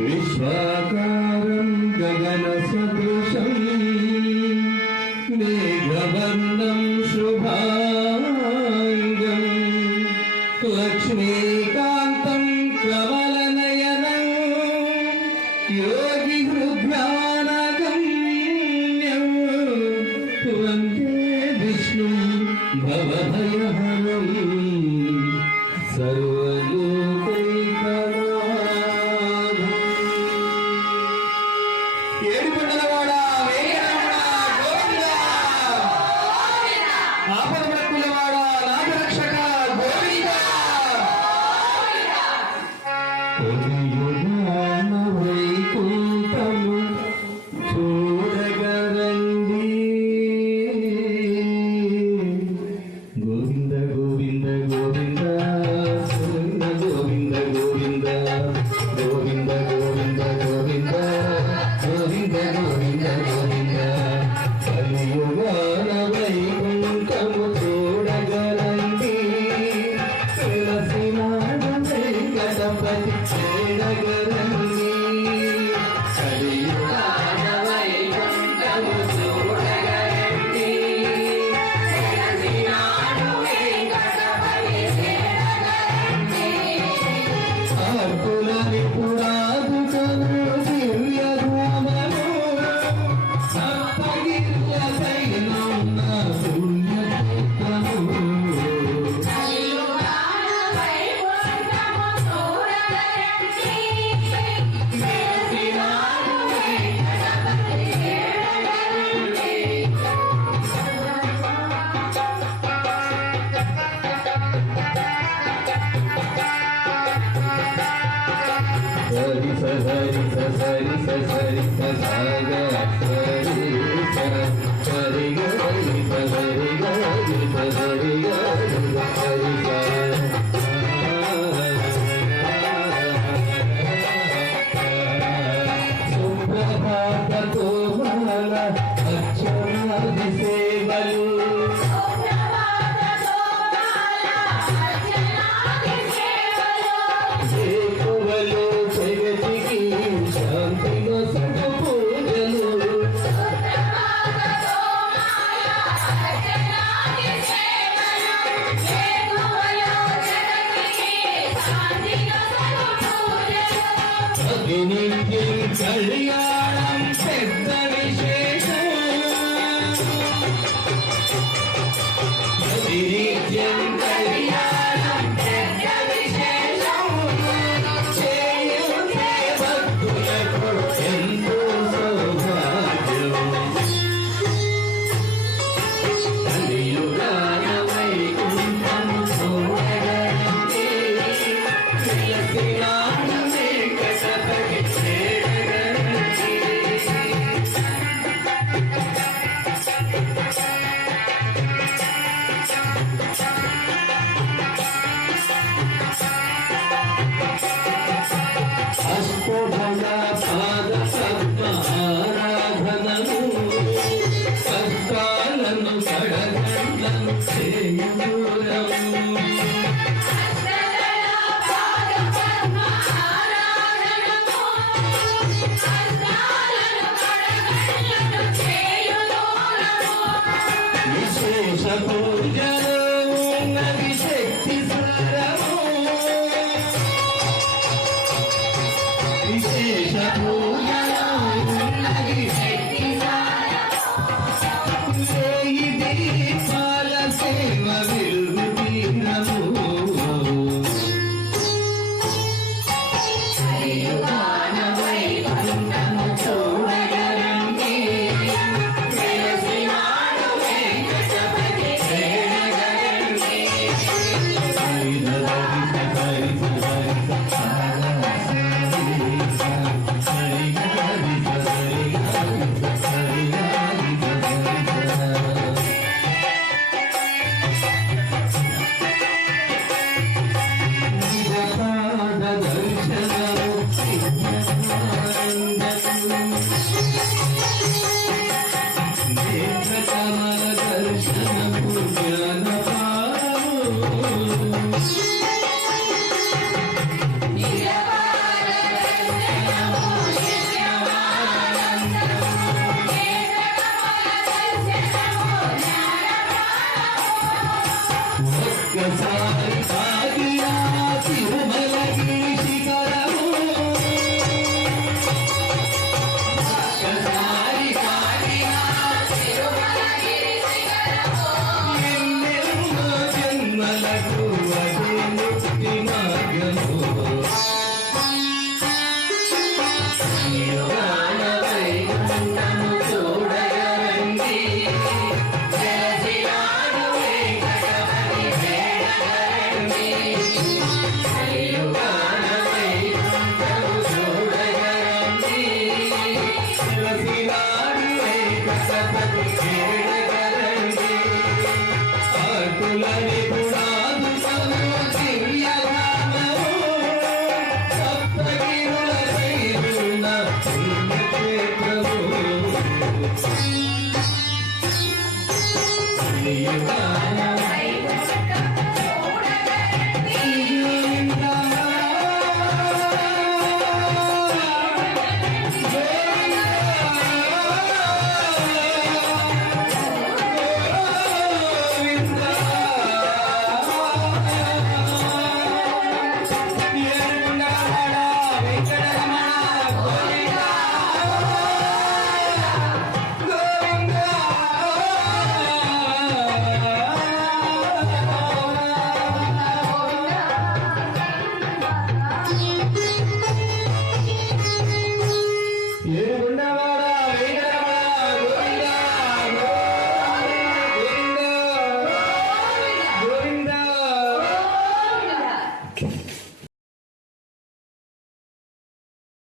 విశ్వాకారం గగన సదృశం మేఘవర్ణం శుభాంగం లక్ష్మీ सरित सागर కుశ పూజలో ఉన్నది ఏడు